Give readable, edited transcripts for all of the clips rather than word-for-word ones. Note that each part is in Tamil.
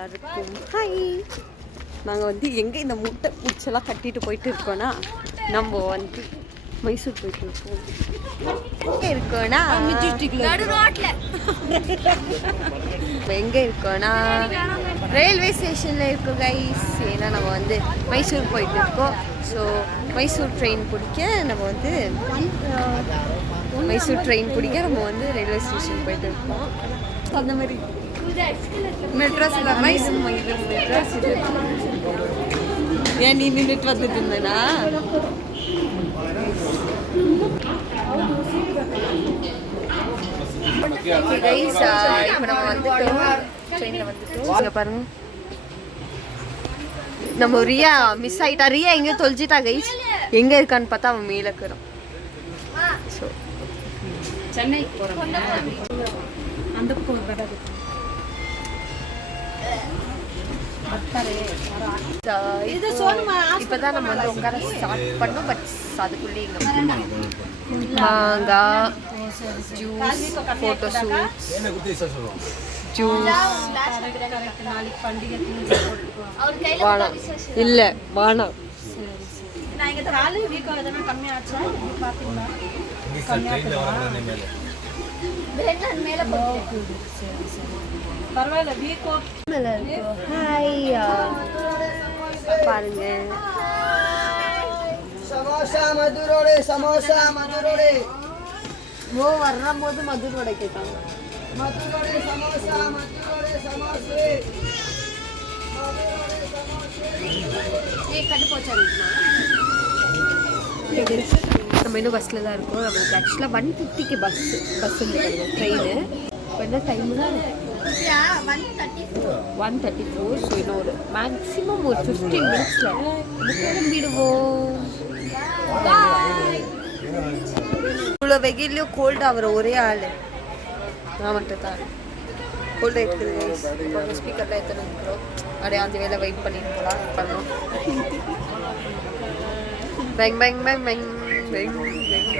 எல்லாருக்கும் ஹாய். நாங்கள் வந்து எங்கே இந்த முட்டை பூச்செல்லாம் கட்டிட்டு போயிட்டு இருக்கோன்னா நம்ம வந்து மைசூர் போயிட்டு இருக்கோம். எங்கே இருக்கோன்னா எங்கே இருக்கோன்னா ரயில்வே ஸ்டேஷனில் இருக்கோம் கைஸ். ஏன்னா நம்ம வந்து மைசூர் போயிட்டு இருக்கோம். ஸோ மைசூர் ட்ரெயின் பிடிக்க நம்ம வந்து நம்ம வந்து ரயில்வே ஸ்டேஷன் போயிட்டு இருக்கோம். அந்த மாதிரி மெட்ராஸில் மைசூர் மெட்ராஸ் ஏன் நீ நின்றுட்டு வந்துட்டு இருந்தேனா? இப்போ நம்ம வந்துட்டோம், ட்ரெயினில் வந்துட்டோம். இங்கே பாருங்க, நம்ம ரியா மிஸ் ஆகிட்டா. ரியா எங்கேயோ தொலைச்சிட்டா கைஸ். எங்கே இருக்கான்னு பார்த்தா அவன் மேலே இருக்கிறான். ஸோ சென்னைக்கு போகிறோம். அந்த இப்பதான் நம்ம வந்து உட்கார ஸ்டார்ட் பண்ணோம். பட் அதுக்குள்ளே மாங்காய் ஜூஸ், ஃபோட்டோ ஷூட், வானம் இல்லை வானம். பாருங்க சமோசா மதுரோடே, சமோசா மதுரோடே. ஓ வரும்போது மதுரோட கேட்டாங்க. மதுரோடே சமோசா, மதுரோடே சமோசே, மதுரோடே சமோசே. கட்டு போச்சாங்க. நம்ம இன்னும் பஸ்ஸில் தான் இருக்கோம். நம்மளுக்கு ஆக்சுவலாக 150க்கு பஸ் இல்லை ட்ரெயின். இப்போ என்ன டைம்னா 1:34. ஸோ இன்னும் ஒரு மேக்ஸிமம் ஒரு 15 மினிட்ஸில் கிளம்பிடுவோம். இவ்வளோ வெயிலையும் கோல்டு ஆகிற ஒரே ஆள் நான் மட்டும் தான். கோல்டு இருக்குது. ஸ்பீக்கரில் எத்தனை இருக்கிறோம். அப்படியே அந்த வேலை வெயிட் பண்ணிட்டு போகலாம் பண்ணோம். Bang bang bang bang bang bang.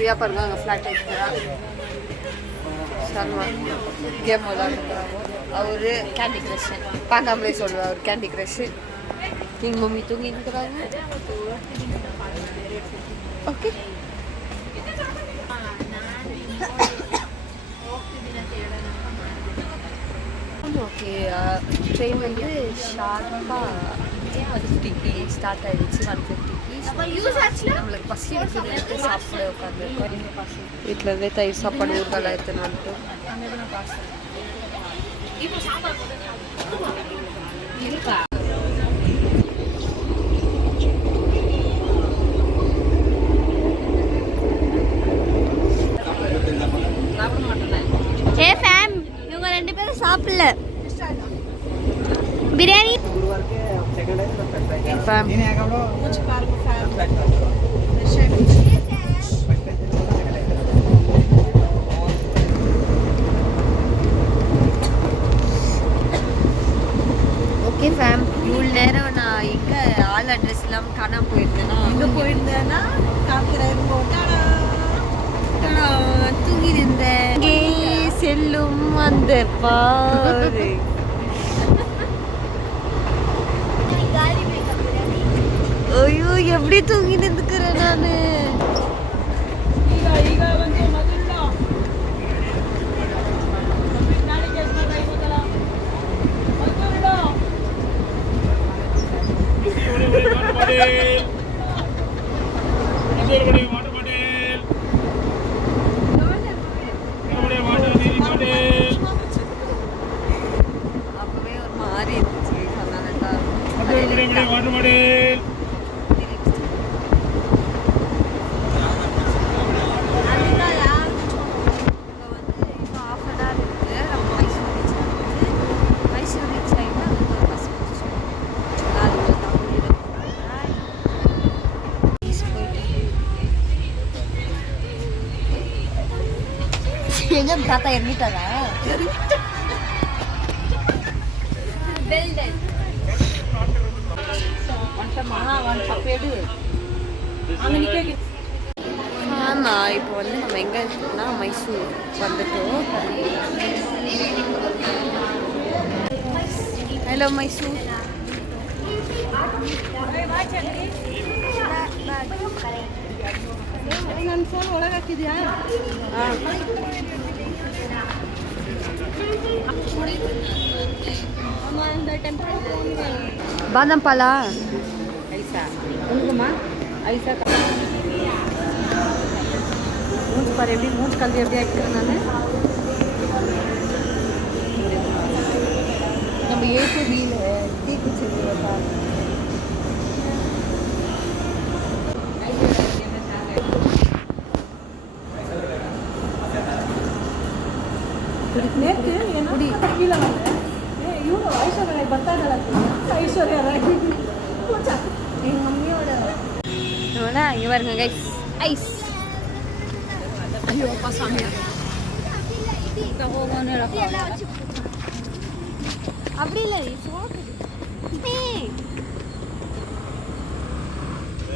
Riya பாருங்க, அங்கே ஃப்ளாட் ஆகிட்டுறான். சர்மா கேம் விளாண்டுறாங்க. அவரு கேண்டி க்ரஷ் பார்க்காமலே சொல்லுவார். அவர் கேண்டி க்ரஷ். எங்கள் மம்மி தூங்கி இருக்கிறாங்க. Okay okay. ட்ரெயின் வந்து ஷார்ப்பாக 150க்கு ஸ்டார்ட் ஆகிடுச்சு. 150க்கு நம்மளுக்கு பசி எடுத்து சாப்பிட உட்காந்து வீட்டில் இருந்தே தயிர் சாப்பாடு ஊர்காலாம் எடுத்துன்னு வந்துட்டு இவங்க 2 பேரும் சாப்பிடல பிரியாணி. ஓகே ஃபேம், இவ்வளோ நேரம் நான் எங்கே ஆள் அட்ரஸ் இல்லாமல் காணாமல் போயிருந்தேன்னா தூங்கி இருந்தேன். இங்கே செல்லும் அந்த பாரு. ஐயோ எப்படி தூங்கி நின்றுக்கிறேன் நானு. அப்பவே ஒரு மாதிரி இருந்துச்சு. எங்க தாத்தா இறங்கிட்டாரா? ஆமாம், இப்போ வந்து நம்ம எங்கே இருக்கோம்னா மைசூர் வந்துட்டோம். love Mysore. ನನ್ನ ಫೋನ್ ಒಳಗೆ ಹಾಕಿದ್ಯಾ? ಬಾದಾಮ್ ಪಾಲ ஐசா உனக்குமா ஐசா மூஞ்சி பாரு எப்படி மூஞ்சி கல்வி எப்படி ஆகிக்கிறேன் நான் நம்ம ஏ டு பியில் டீ குடிச்சிருக்கா நேற்று என்ன கீழே வந்தேன் இவங்க ஐஸ்வர்யா பத்தாடல ஐஸ்வர்யா எங்கள் மம்மியோட இங்கே பாருங்க கைஸ் ஐஸ் ஐயோ அப்பா சாமியா அப்படி இல்லை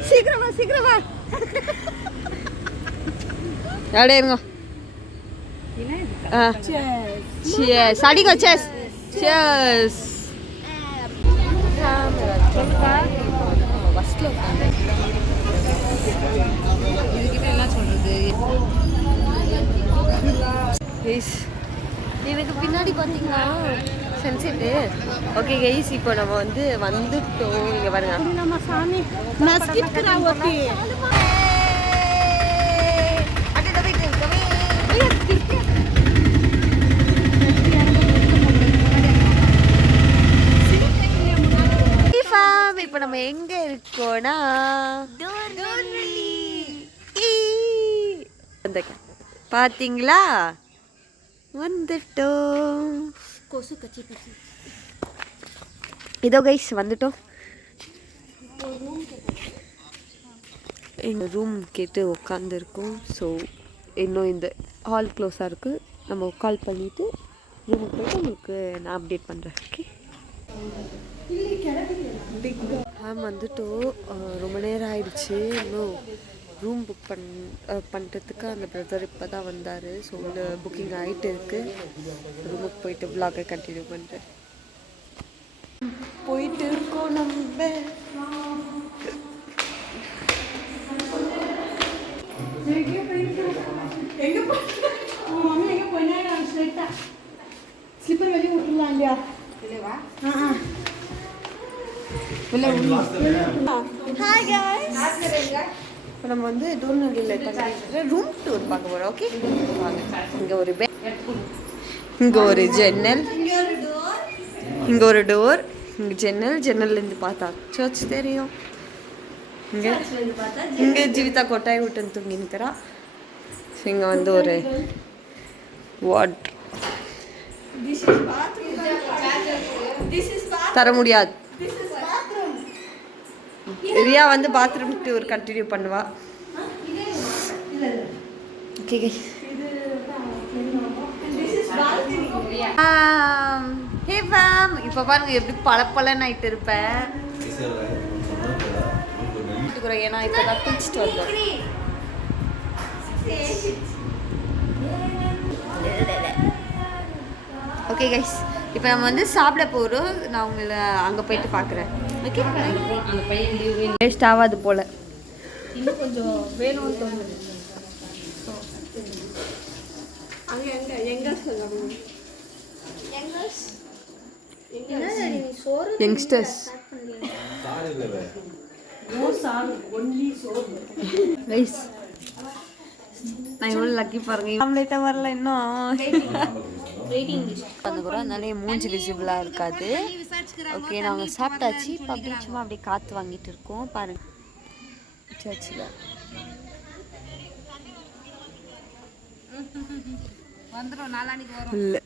சீக்கிரமா சீக்கிரமா அப்படியே இருங்க Cheers. Adigo, cheers. Cheers. பஸ்ல உட்காந்து இதுக்கிட்ட என்ன சொல்றது எனக்கு பின்னாடி பார்த்தீங்கன்னா சன்செட்டு. ஓகே கைஸ், இப்போ நம்ம வந்துட்டோம். இங்கே பாருங்க நம்ம சாமி மஸ்கிட்ரா ஓகே இப்போ நம்ம எங்க இருக்கோம்னா பாத்தீங்களா வந்துட்டோம். கொசு கச்சி கச்சி இதோ கைஸ் வந்துட்டோம். எங்கள் ரூம் கேட்டு உட்காந்துருக்கோம். ஸோ இன்னும் இந்த ஹால் க்ளோஸாக இருக்குது. நம்ம கால் பண்ணிவிட்டு ரூமுக்கு போய்ட்டு உங்களுக்கு நான் அப்டேட் பண்ணுறேன். ஓகே வந்துட்டோம். ரொம்ப நேரம் ஆயிடுச்சு. இன்னும் ரூம் புக் பண்ணுறதுக்கு அந்த பிரதர் இப்போ தான் வந்தார். ஸோ இந்த புக்கிங் ஆகிட்டு இருக்குது. ரூமுக்கு போயிட்டு வ்ளாகை கண்டினியூ பண்ணுறேன். போயிட்டு இருக்கோம் நம்ம. ஸ்லிப்பர் வெளியே விட்டுலாம் இல்லையா? ஹாய் गाइस, இப்போ நம்ம டோர்னலியில் ரூம் டூர் பார்க்க போகிறோம். ஓகே, இங்கே ஒரு பெட், இங்கே ஒரு ஜன்னல், இங்கே ஒரு டோர், இங்கே ஜன்னல்லேருந்து பார்த்தா சர்ச் தெரியும். இங்கே ஜீவிதா கொட்டாய் விட்டுன்னு தூங்கி நிற்கிறா. ஸோ இங்கே ஒரு வாட் தர முடியாது. ரியா பாத்ரூம் டூர் கண்டினியூ பண்ணுவா. ஓகே ஹே ஃபேம், இப்போ பாருங்க எப்படி பளபளன்னு ஆயிட்டு இருப்பேன். ஏன்னா இப்போ தான் குளிச்சுட்டு வந்தோம். ஓகே கைஸ், இப்போ நம்ம சாப்பிட போகிறோம். நான் உங்களை அங்கே போயிட்டு பார்க்குறேன். ஓகே, அந்த பையன் லீவ் வேஸ்ட் ஆகாது போல். இன்னும் கொஞ்சம் வேணும்னு தோணுது. அங்கே யங்ஸ்டர்ஸ் கைஸ், நான் இவ்வளோ லக்கி பாருங்க. ஆம்லேட்டாக வரல இன்னும். அதனாலே மூஞ்சி விசிபிளாக இருக்காது. ஓகே, நாங்கள் சாப்பிட்டாச்சு. பப்ளிக் சும்மா அப்படியே காற்று வாங்கிட்டு இருக்கோம். பாருங்க சர்ச்சில் வந்துடும். நாளானிக்கு வரும். இல்லை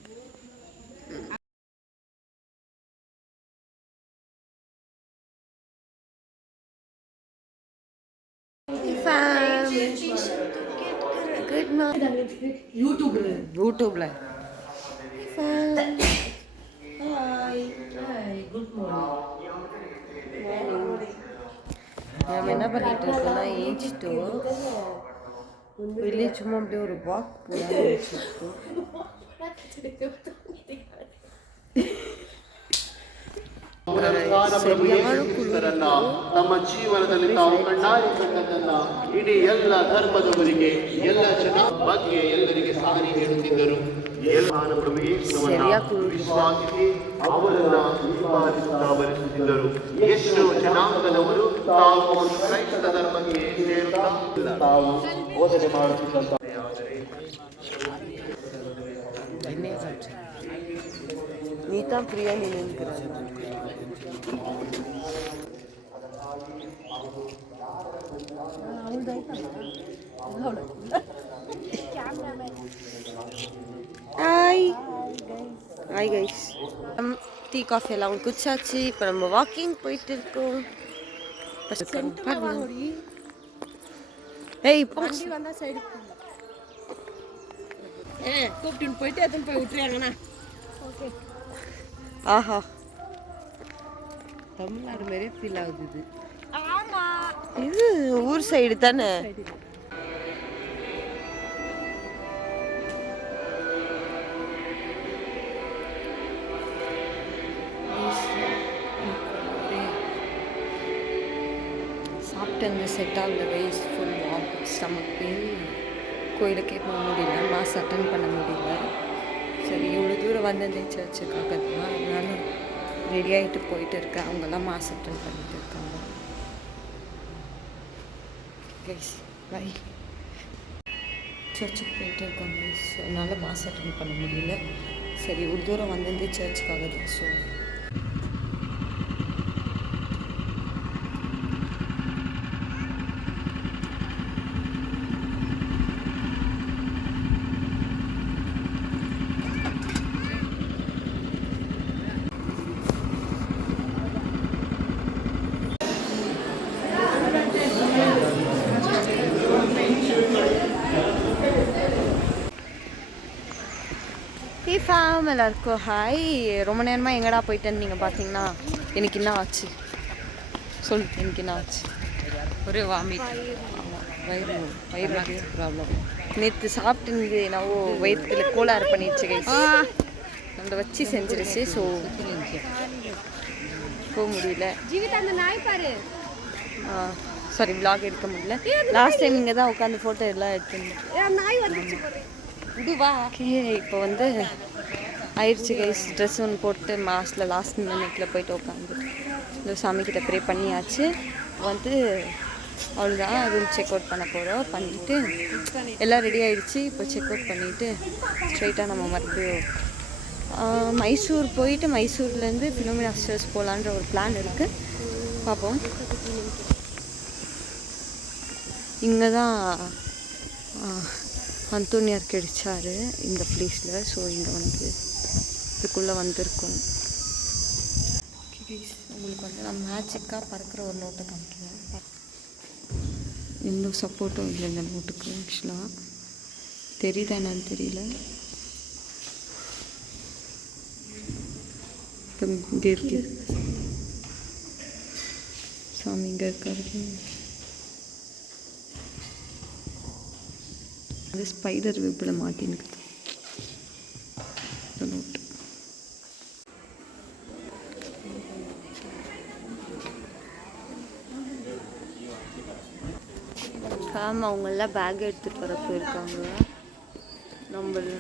யூடியூப்ல நம்ம என்ன பண்ணிட்டு இருக்கோம்னா ஏஞ்சிட்டோம். வெளியே சும்மா அப்படியே ஒரு வாக் போகலாம். ಸರಿಯಾದ ಕ್ರಿಸ್ತರನ್ನ ತಮ್ಮ ಜೀವನದಲ್ಲಿ ತಾವು ಕಣ್ಣಾರೆ ಕಂಡದನ್ನ ಇಡೀ ಎಲ್ಲ ಧರ್ಮದವರಿಗೆ ಎಲ್ಲ ಜನ ಬಗ್ಗೆ ಎಲ್ಲರಿಗೆ ಸಾರಿ ಹೇಳುತ್ತಿದ್ದರು. ಪ್ರಭು ಯೇಸುವನ್ನ ವಿಶ್ವಾಸಿಸಿ ಅವರನ್ನ ಬರಿಸುತ್ತಿದ್ದರು. ಎಷ್ಟು ಜನಾಂಗದವರು ತಾವು ಕ್ರೈಸ್ತ ಧರ್ಮಕ್ಕೆ ಸೇರುತ್ತಾ ತಾವು ಬೋಧನೆ ಮಾಡುತ್ತಿದ್ದಂತ நீ தான் ஃப்ரீயா நினைக்கிற hi hi guys tea coffee எல்லாம் குடிச்சாச்சு. இப்போ நம்ம வாக்கிங் போயிட்டு இருக்கோம். ஏய் போச்சு வந்தா சைடு கூப்பிட்டு போயிட்டு எத்தனை போய் விட்டுறாங்கண்ணா. ஓகே. ஆஹா தமிழ்நாடு மாதிரியே ஃபீல் ஆகுது இது. ஆமா இது ஊர் சைடு தானே. சாப்பிட்டு செட் ஆகல. Guys full stomach pain. கோயிலுக்கே போக முடியல, மாஸ் அட்டன் பண்ண முடியல. சரி இவ்வளோ தூரம் வந்ததே சர்ச்சுக்காக தான், அதனால ரெடி ஆகிட்டு போயிட்டு இருக்கேன். அவங்கெல்லாம் மாஸ் அட்டன் பண்ணிட்டு இருக்காங்க. Guys bye. சர்ச்சுக்கு போயிட்டு இருக்காங்க கைஸ், என்னால் மாஸ் அட்டன் பண்ண முடியல. சரி இவ்வளோ தூரம் வந்ததே சர்ச்சுக்காக தான். ஸோ ஃபேம் எல்லாருக்கும் ஹாய். ரொம்ப நேரமாக எங்கடா போயிட்டேன்னு நீங்கள் பார்த்தீங்கன்னா எனக்கு என்ன ஆச்சு சொல்லு. எனக்கு என்ன ஆச்சு? ஒரே வாமிட். ஆமாம் வயிறு ப்ராப்ளம். நேற்று சாப்பிட்டு என்னவோ வயிற்றுல கோளாறு பண்ணிடுச்சு கைஸ். நம்மளை வச்சு செஞ்சிருச்சு. ஸோ போக முடியல. சாரி விலாக் எடுக்க முடியல. லாஸ்ட் டைம் இங்கே தான் உட்காந்து ஃபோட்டோ எல்லாம் எடுத்துருந்தேன். ஓகே இப்போ வந்து ஆயிடுச்சு கைஸ். ட்ரெஸ் ஒன்று போட்டு மாஸில் லாஸ்ட் மினிட்ல போயிட்டு உட்காந்து இந்த சாமிக்கிட்ட ப்ரே பண்ணியாச்சு. வந்து அவ்வளோதான், ரூம் செக் அவுட் பண்ண போகிறோம். பண்ணிவிட்டு எல்லாம் ரெடி ஆகிடுச்சு. இப்போ செக் அவுட் பண்ணிவிட்டு ஸ்ட்ரைட்டாக நம்ம மறுபடியும் மைசூர் போயிட்டு மைசூர்லேருந்து ஃபிலோமினா சிஸ்டர்ஸ் போகலான்ற ஒரு பிளான் இருக்குது. பார்ப்போம். இங்கே தான் அந்தோனியார் கிடைச்சாரு இந்த பிளேஸில். ஸோ இங்கே வந்து இதுக்குள்ளே வந்திருக்கோம். உங்களுக்கு வந்து நான் மேஜிக்காக பறக்கிற ஒரு நோட்டை காமிக்கிறேன். எந்த சப்போர்ட்டும் இல்லை இந்த நோட்டுக்கு. ஆக்சுவலாக தெரியுதா என்னன்னு தெரியல. இப்போ இங்கே இருக்கு சாமி, இங்கே இருக்காரு. அது ஸ்பைடர் வெப்பில் மாட்டினுக்குது இந்த நோட்டு. அவங்கெல்லாம் பேக் எடுத்துகிட்டு வர போயிருக்காங்க.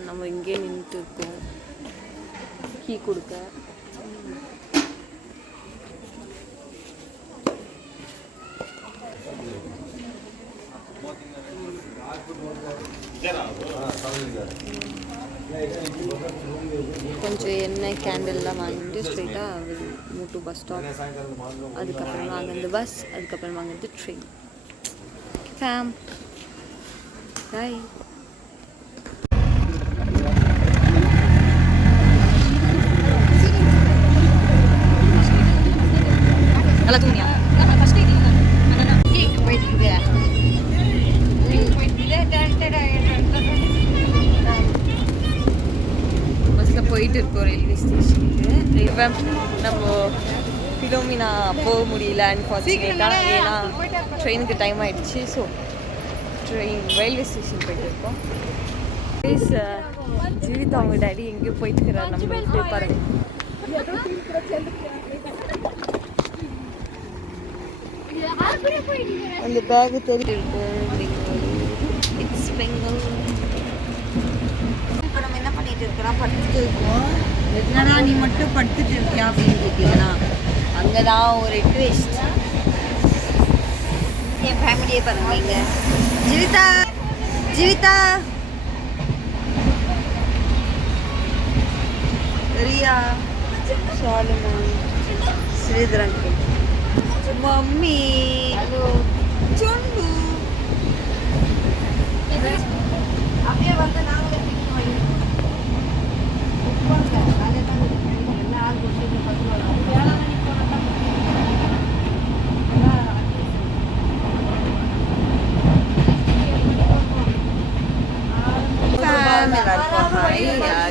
நம்ம இங்கே நின்றுட்டு இருக்கோம் கீ கொடுக்க. கொஞ்சம் எண்ணெய் கேண்டல்லாம் வாங்கிட்டு ஸ்ட்ரெயிட்டாக மூட்டு பஸ் ஸ்டாப். அதுக்கப்புறமா அங்கேருந்து பஸ், அதுக்கப்புறமா அங்கேருந்து ட்ரெயின். ஃபேம் பாய். நல்லா தூங்கியா? பஸ்ஸில் போயிட்டு இருக்கோம் ரயில்வே ஸ்டேஷனுக்கு. இவன் நம்ம ஃபிலோமினா போக முடியல அன்ஃபார்ச்சுனேட்டாக, ஏன்னா ட்ரெயினுக்கு டைம் ஆகிடுச்சு. ஸோ ரயில்வே ஸ்டேஷன் போயிட்டு இருக்கோம். ப்ளீஸ் ஜீவிதா அவங்க டேடி எங்கேயோ போயிட்டு இருக்கிறார். நம்ம போய் பாருங்கள். அந்த பேக் தெரிஞ்சிருக்கும் இட்ஸ் பெங்கல். இப்போ நம்ம என்ன பண்ணிட்டு இருக்கிறோம், படுத்துட்டு இருக்கோம். என்னடா நீ மட்டும் படுத்துட்டு இருக்கியா அப்படின்னு கேட்டீங்கன்னா அங்கே தான் ஒரு ட்விஸ்ட். என் ஃபேமிலியே பாருங்க இங்க. ஜீவிதா ஜீவிதா ரியா சாலுமான் ஸ்ரீதரன் மம்மி சொண்டு அப்படியே வந்து நாங்களே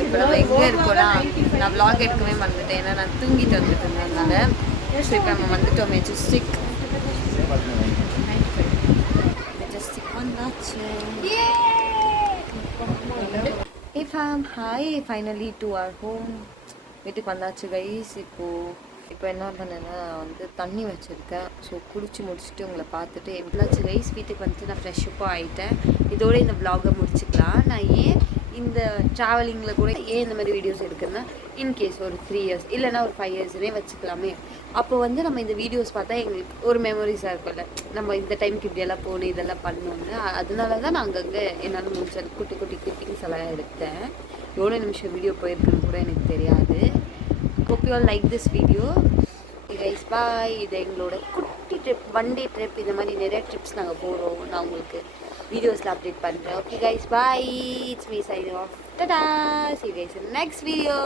இப்போ நம்ம எங்கே இருக்கோம்னா நான் vlog எடுக்கவே மறந்துட்டேன். ஏன்னா நான் தூங்கிட்டு வந்துட்டு இருந்ததுனால. ஸோ இப்போ நம்ம வந்துட்டோம் மெஜஸ்டிக். மெஜஸ்டிக் வந்தாச்சு. Hey fam, hi, finally to our home. வீட்டுக்கு வந்தாச்சு கைஸ். இப்போ என்ன பண்ணேன்னா வந்து தண்ணி வச்சுருக்கேன். ஸோ குடிச்சு முடிச்சுட்டு உங்களை பார்த்துட்டு எப்படிலாச்சு கைஸ் வீட்டுக்கு வந்துட்டு நான் ஃப்ரெஷ்ஷப்பாக ஆகிட்டேன். இதோட இந்த vlog-அ முடிச்சுக்கலாம். நான் ஏன் இந்த ட்ராவலிங்கில் கூட ஏன் இந்த மாதிரி வீடியோஸ் எடுக்கிறேன்னா இன்கேஸ் ஒரு 3 years இல்லைனா ஒரு 5 yearsனே வச்சுக்கலாமே. அப்போ வந்து நம்ம இந்த வீடியோஸ் பார்த்தா எங்களுக்கு ஒரு மெமரிஸாக இருக்கும்ல, நம்ம இந்த டைமுக்கு இப்படியெல்லாம் போகணும் இதெல்லாம் பண்ணோன்னு. அதனால தான் நான் அங்கங்கே என்னால் முடிச்ச குட்டி குட்டி கிட்டிங்ஸ் எல்லாம் எடுத்தேன். எவ்வளோ நிமிஷம் வீடியோ போயிருக்குன்னு கூட எனக்கு தெரியாது. hope you all like this video. guys bye. இது எங்களோட குட்டி ட்ரிப், ஒன் டே ட்ரிப். இந்த மாதிரி நிறைய ட்ரிப்ஸ் நாங்கள் போகிறோம். நான் உங்களுக்கு வீடியோஸில் அப்டேட் பண்ணுறேன். Okay guys bye. It's me signing off. Ta-da. See you guys in the next video.